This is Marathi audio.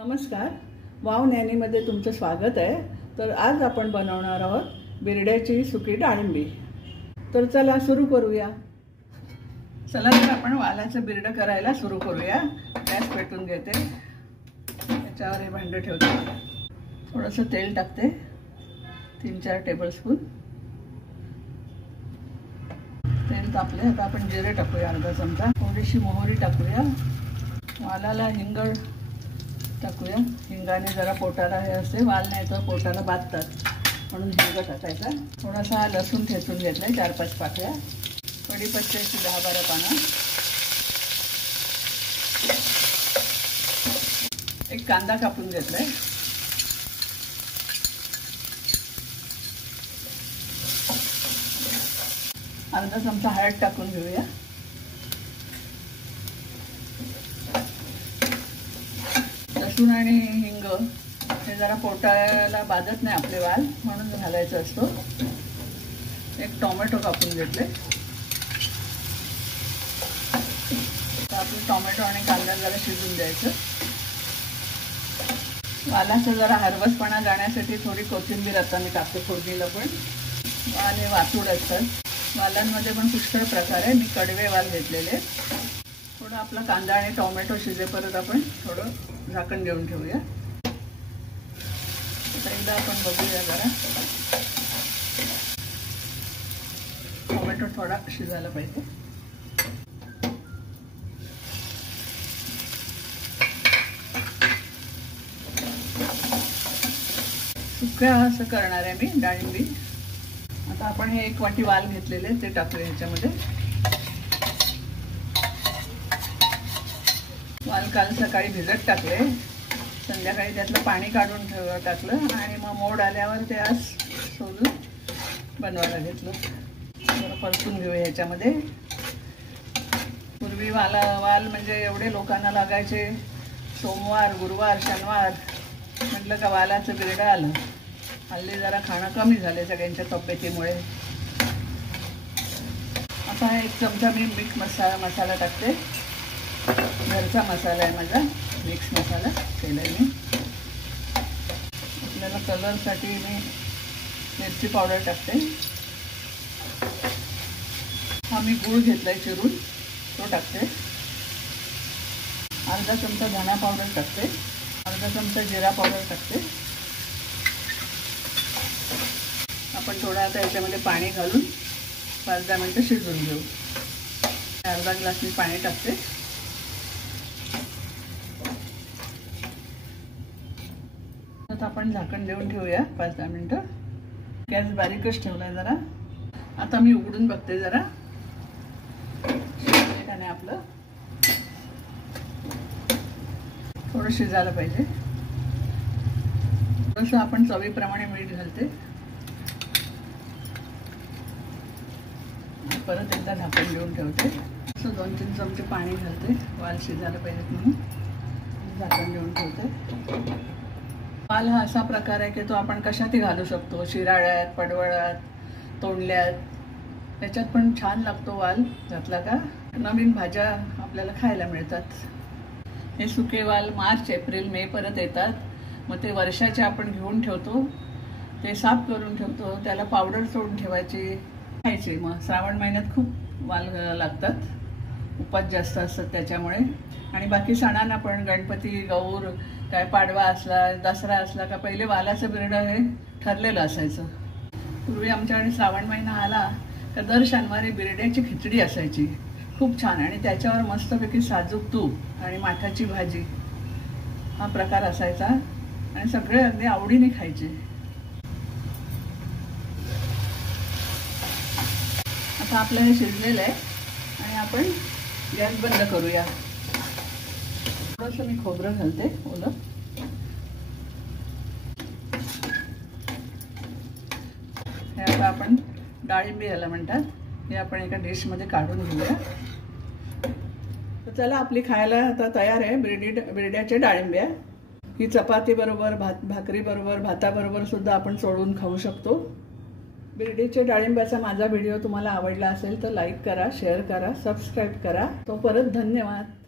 नमस्कार, वाव न्यानीमध्ये तुमचं स्वागत आहे। तर आज आपण बनवणार आहोत बिरड्याची सुकी डाळिंबी। तर चला सुरू करूया। चला तर आपण वालाचं बिरडं करायला सुरू करूया। गॅस पेटवून घेते, त्याच्यावर हे भांडं ठेवते, थोडंसं तेल टाकते, 3-4 टेबलस्पून तेल तापले। आता आपण जिरे टाकूया अर्धा चमचा, थोडीशी मोहरी टाकूया, वालाला हिंग टाकूया। हिंगाने जरा पोटाला हे असते, वाल नाही तर पोटाला बाधतात म्हणून हिंग टाकायचा। थोडासा लसूण ठेचून घेतलाय, 4-5 पाकळ्या, कढीपत्त्याची 10-12 पानं, एक कांदा कापून घेतलाय, अर्धा चमचा हळद टाकून घेऊया, लसूण आणि हिंग हे जरा पोटाला बाधत नाही आपले वाल म्हणून घालायचं असतो। एक टोमॅटो कापून घेतले, आपलं टोमॅटो आणि कांदा जरा शिजून द्यायचं। वालाचा जरा हरवसपणा जाण्यासाठी थोडी कोथिंबीर आता मी टाकते फोडणीला। पण वाल हे वातूड असतात, वालांमध्ये पण पुष्कळ प्रकार आहे। मी कडवे वाल घेतलेले। थोडं आपला कांदा आणि टोमॅटो शिजेपर्यंत आपण थोडं झाकण देऊन ठेवूया। आता एकदा आपण बघूया जरा, टोमॅटो थोडा शिजायला पाहिजे। सुक्या असं करणार आहे मी डाळिंबी। आता आपण हे 1 वाटी वाल घेतलेले ते टाकूया ह्याच्यामध्ये। वाल काल सकाळी भिजत टाकले, संध्याकाळी त्यातलं पाणी काढून टाकलं आणि मग मोड आल्यावर ते आज सोलून बनवायला घेतलं। जरा परतून घेऊया ह्याच्यामध्ये। पूर्वी वाल म्हणजे एवढे लोकांना लागायचे, सोमवार, गुरुवार, शनिवार म्हटलं का वालाचं बिरडं आलं। हल्ली जरा खाणं कमी झाले सगळ्यांच्या तब्येतीमुळे। आता 1 चमचा मी मिक्स मसाला टाकते, घरचा मसाला आहे माझा, मिक्स मसाला केला आहे मी। आपल्याला कलरसाठी मी मिरची पावडर टाकते। हा मी गूळ घेतलाय चिरून, तो टाकते। अर्धा चमचा धना पावडर टाकते, अर्धा चमचा जिरा पावडर टाकते। आपण थोडं आता याच्यामध्ये पाणी घालून 5-10 मिनिटं शिजवून घेऊ। अर्धा ग्लास मी पाणी टाकते। आता आपण झाकण देऊन ठेवूया 5-10 मिनिटं। गॅस बारीकच ठेवलाय जरा। आता मी उघडून बघते जरा शिजले का नाही आपलं। थोडं शिजायला पाहिजे। थोडंसं आपण चवीप्रमाणे मीठ घालते, परत एकदा झाकण देऊन ठेवते। असं 2-3 चमचे पाणी घालते, वाल शिजायला पाहिजेत म्हणून झाकण देऊन ठेवते। वाल हा असा प्रकार आहे की तो आपण कशातही घालू शकतो, शिराळ्यात, पडवळात, तोंडल्यात, त्याच्यात पण छान लागतो वाल घातला का। नवीन भाज्या आपल्याला खायला मिळतात। हे सुके वाल मार्च, एप्रिल, मे परत येतात, मग ते वर्षाचे आपण घेऊन ठेवतो, ते साफ करून ठेवतो, त्याला पावडर सोडून ठेवायची, खायचे। मग श्रावण महिन्यात खूप वाल लागतात, उपास जास्त असतात त्याच्यामुळे। आणि बाकी सणांना पण, गणपती, गौर, काय पाडवा असला, दसरा असला का पहिले वालाचं बिरडं हे ठरलेलं असायचं। पूर्वी आमच्याकडे श्रावण महिना आला का दर शनिवारी बिरड्याची खिचडी असायची, खूप छान, आणि त्याच्यावर मस्तपैकी साजूक तूप आणि माठाची भाजी, हा प्रकार असायचा आणि सगळे अगदी आवडीने खायचे। आता आपलं हे शिजलेलं आहे आणि आपण गॅस बंद करूया। थोडंसं मी खोबरं घालते ओलं, हे आता आपण डाळिंबी याला म्हणतात, हे आपण एका डिशमध्ये काढून घेऊया। तर चला, आपली खायला आता तयार आहे बिरड्याचे डाळिंब्या। ही चपाती बरोबर, भाकरी बरोबर, भाताबरोबर सुद्धा आपण चोळून खाऊ शकतो। बिरडीच्या डाळिंब्याचा माझा व्हिडिओ तुम्हाला आवडला असेल तर लाईक करा, शेअर करा, सबस्क्राईब करा। तो परत धन्यवाद।